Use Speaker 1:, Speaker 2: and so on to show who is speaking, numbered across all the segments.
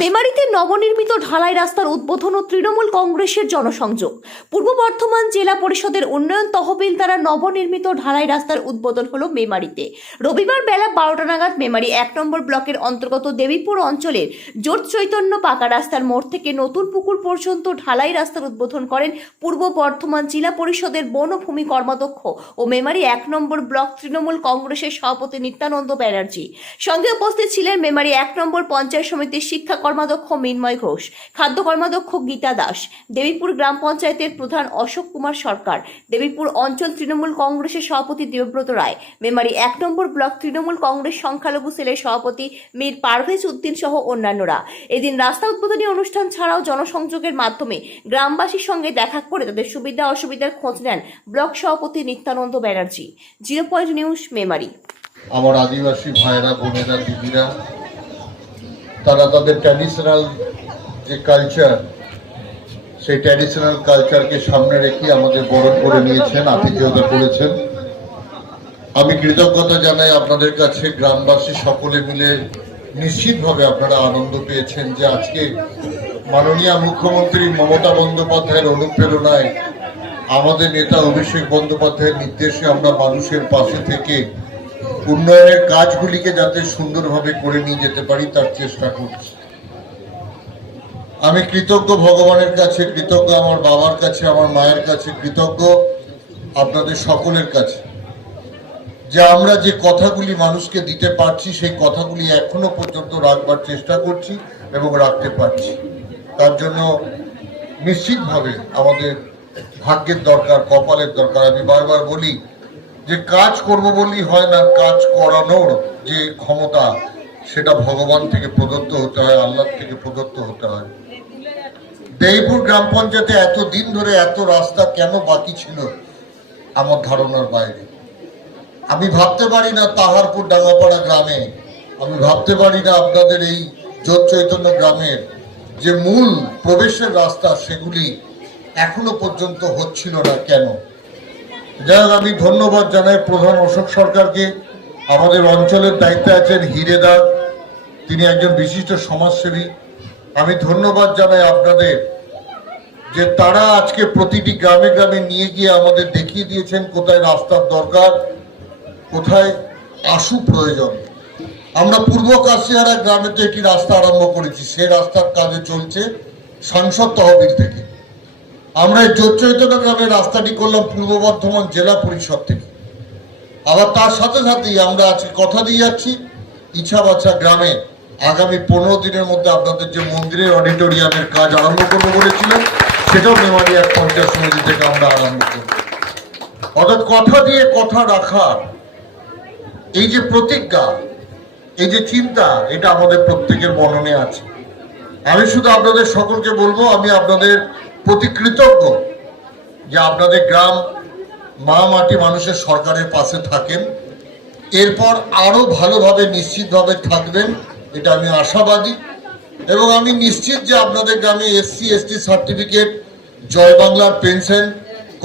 Speaker 1: মেমারিতে নবনির্মিত ঢালাই রাস্তার উদ্বোধন ও তৃণমূল কংগ্রেসের জনসংযোগ। পূর্ব বর্ধমান জেলা পরিষদের উন্নয়ন তহবিল দ্বারা নবনির্মিত ঢালাই রাস্তার উদ্বোধন হলো মেমারিতে। রবিবার বেলা বারোটা নাগাদ মেমারি এক নম্বর ব্লকের অন্তর্গত দেবীপুর অঞ্চলের জোট চৈতন্য পাকা রাস্তার মোড় থেকে নতুন পুকুর পর্যন্ত ঢালাই রাস্তার উদ্বোধন করেন পূর্ব বর্ধমান জেলা পরিষদের বনভূমি কর্মাধ্যক্ষ ও মেমারি এক নম্বর ব্লক তৃণমূল কংগ্রেসের সভাপতি নিত্যানন্দ ব্যানার্জি। সঙ্গে উপস্থিত ছিলেন মেমারি এক নম্বর পঞ্চায়েত সমিতির শিক্ষা কর্মাধ্যক্ষ মিন্ময় ঘোষ, খাদ্য কর্মাধ্যক্ষ গীতা দাস, দেবীপুর গ্রাম পঞ্চায়েতের প্রধান অশোক কুমার সরকার, দেবীপুর অঞ্চল তৃণমূল কংগ্রেসের সভাপতি দেবব্রত রায়, মেমারি এক নম্বর ব্লক তৃণমূল কংগ্রেস সংখ্যালঘু সেলের সভাপতি মীর পারভেজ উদ্দিন সহ অন্যান্যরা। এদিন রাস্তা উদ্বোধনী অনুষ্ঠান ছাড়াও জনসংযোগের মাধ্যমে গ্রামবাসীর সঙ্গে দেখা করে তাদের সুবিধা অসুবিধার খোঁজ নেন ব্লক সভাপতি Nityananda Banerjee. Zero point news, Memari.
Speaker 2: আমার আদিবাসী ভাইরা বোনেরা, দিদিরা তারা তাদের ট্র্যাডিশনাল যে কালচার সেই ট্র্যাডিশনাল কালচারকে সামনে রেখে আমাদের বরণ করে নিয়েছেন, আতিথেয়তা করেছেন। আমি কৃতজ্ঞতা জানাই আপনাদের কাছে, গ্রামবাসী সকলে মিলে নিশ্চিতভাবে আপনারা আনন্দ পেয়েছেন যে আজকে মাননীয় মুখ্যমন্ত্রী মমতা বন্দ্যোপাধ্যায়ের অনুপ্রেরণায় আমাদের নেতা অভিষেক বন্দ্যোপাধ্যায়ের নির্দেশে আমরা মানুষের পাশে থেকে উন্নয়নের কাজগুলিকে যাতে সুন্দরভাবে করে নিয়ে যেতে পারি, তার চেষ্টা করছি। আমি কৃতজ্ঞ ভগবানের কাছে, কৃতজ্ঞ আমার বাবার কাছে, আমার মায়ের কাছে, কৃতজ্ঞ আপনাদের সকলের কাছে। যে আমরা যে কথাগুলি মানুষকে দিতে পারছি, সেই কথাগুলি এখনও পর্যন্ত রাখবার চেষ্টা করছি এবং রাখতে পারছি। তার জন্য নিশ্চিতভাবে আমাদের ভাগ্যের দরকার, কপালের দরকার। আমি বারবার বলি যে কাজ করব বললেই হয় না, কাজ করানোর যে ক্ষমতা, সেটা ভগবান থেকে প্রদত্ত হতে হয়, আল্লাহ থেকে প্রদত্ত হতে হয়। দেইপুর গ্রাম পঞ্চায়েতে এত দিন ধরে এত রাস্তা কেন বাকি ছিল আমার ধারণার বাইরে? আমি ভাবতে পারি না তাহারপুর ডাঙ্গাপাড়া গ্রামে, আমি ভাবতে পারি না আপনাদের এই জোর চৈতন্য গ্রামের যে মূল প্রবেশের রাস্তা সেগুলি এখনও পর্যন্ত হচ্ছিল না কেন? যাই আমি ধন্যবাদ জানাই প্রধান অশোক সরকারকে। আমাদের অঞ্চলের দায়িত্বে আছেন হিরে হিরেদা, তিনি একজন বিশিষ্ট সমাজসেবী। আমি ধন্যবাদ জানাই আপনাদের যে তারা আজকে প্রতিটি গ্রামে গ্রামে নিয়ে গিয়ে আমাদের দেখিয়ে দিয়েছেন কোথায় রাস্তার দরকার, কোথায় আশু প্রয়োজন। আমরা পূর্ব কাশিয়ারা গ্রামে তো একটি রাস্তা আরম্ভ করেছি, সেই রাস্তার কাজে চলছে সাংসদ তহবিল থেকে। আমরা চৈতন্য গ্রামের রাস্তাটি করলাম পূর্ব বর্ধমান জেলা পরিষদ থেকে। আবার তার সাথে সাথেই আমরা আজকে কথা দিয়ে যাচ্ছি ইছাবাছা গ্রামে। আগামী পনেরো দিনের মধ্যে আপনাদের যে মন্দিরের অডিটোরিয়ামের কাজ আরম্ভ করব বলেছিলাম, সেটাও এক পঞ্চায়েত সমিতি থেকে আমরা আরম্ভ করব। অর্থাৎ কথা দিয়ে কথা রাখা, এই যে প্রতিজ্ঞা, এই যে চিন্তা, এটা আমাদের প্রত্যেকের মননে আছে। আমি শুধু আপনাদের সকলকে বলব, আমি আপনাদের প্রতি কৃতজ্ঞ যে আপনাদের গ্রাম মা মাটি মানুষের সরকারের পাশে থাকেন। এরপর আরও ভালোভাবে নিশ্চিতভাবে থাকবেন, এটা আমি আশাবাদী। এবং আমি নিশ্চিত যে আপনাদের গ্রামে এসসি এসটি সার্টিফিকেট, জয় বাংলার পেনশন,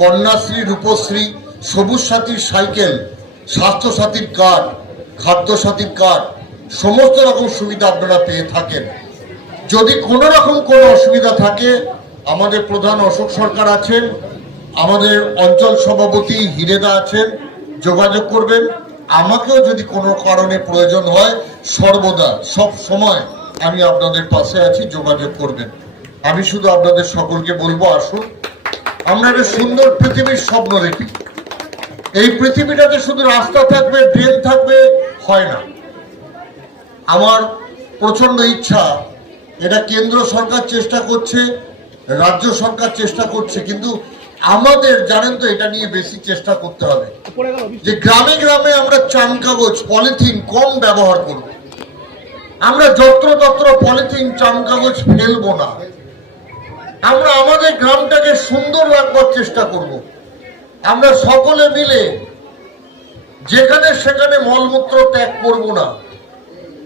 Speaker 2: কন্যাশ্রী, রূপশ্রী, সবুজ সাথীর সাইকেল, স্বাস্থ্য সাথীর কার্ড, খাদ্য সাথীর কার্ড, সমস্ত রকম সুবিধা আপনারা পেয়ে থাকেন। যদি কোনো রকম কোনো অসুবিধা থাকে আমাদের প্রধান অশোক সরকার আছেন, আমাদের অঞ্চল সভাপতি হিরেদা আছেন, যোগাযোগ করবেন। আমাকেও যদি কোনো কারণে প্রয়োজন হয়, সর্বদা, সব সময় আমি আপনাদের পাশে আছি, যোগাযোগ করবেন। আমি শুধু আপনাদের সকলকে বলব, আসুন। আমরা একটা সুন্দর পৃথিবীর স্বপ্ন দেখি। এই পৃথিবীটাতে শুধু রাস্তা থাকবে, ড্রেন থাকবে, হয় না। আমার প্রচণ্ড ইচ্ছা, এটা কেন্দ্র সরকার চেষ্টা করছে রাজ্য সরকার চেষ্টা করছে, কিন্তু আমাদের, জানেন তো, এটা নিয়ে বেশি চেষ্টা করতে হবে। যে গ্রামে গ্রামে আমরা চান কাগজ, পলিথিন কম ব্যবহার করব। আমরা যত্র তত্র পলিথিন, চান কাগজ ফেলব না। আমরা আমাদের গ্রামটাকে সুন্দর রাখবার চেষ্টা করব। আমরা সকলে মিলে যেখানে সেখানে মলমূত্র ত্যাগ করব না।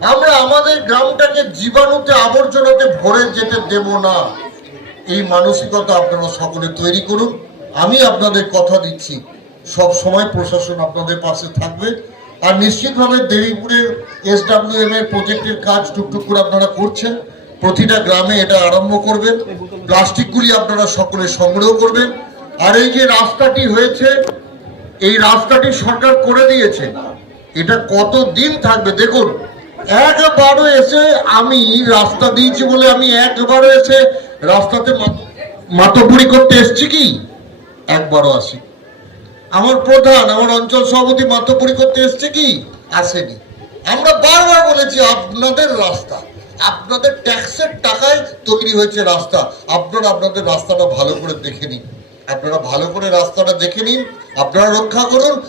Speaker 2: আমরা আমাদের গ্রামটাকে জীবাণুতে, আবর্জনাতে ভরে যেতে দেব না। এই মানসিকতা আপনারা সকলে তৈরি করুন। আমি আপনাদের কথা দিচ্ছি। সব সময় প্রশাসন আপনাদের পাশে থাকবে। আর নিশ্চিতভাবে দেবীপুরের এসডাব্লিউএম এর প্রজেক্টের কাজ টুকটুক করে আপনারা করছেন। প্রতিটা গ্রামে এটা আরম্ভ করবেন। প্লাস্টিকগুলি আপনারা সকলে সংগ্রহ করবেন। আর এই যে রাস্তাটি হয়েছে, এই রাস্তাটি সরকার করে দিয়েছে, এটা কত দিন থাকবে? দেখুন, একবারও এসে আমি রাস্তা দিয়েছি বলে আমি একবারও এসে রাস্তাতে মাত- মাতব্বরি করতে এসছি কি? একবারও আসি। আমার প্রধান, আমার অঞ্চল সভাপতি মাতব্বরি করতে এসছে কি? আসেনি। আমরা বারবার বলেছি, আপনাদের রাস্তা, আপনাদের ট্যাক্সের টাকায় তৈরি হয়েছে রাস্তা। আপনারা আপনাদের রাস্তাটা ভালো করে দেখে নিন। আপনারা ভালো করে রাস্তাটা দেখে নিন। আপনারা রক্ষা করুন।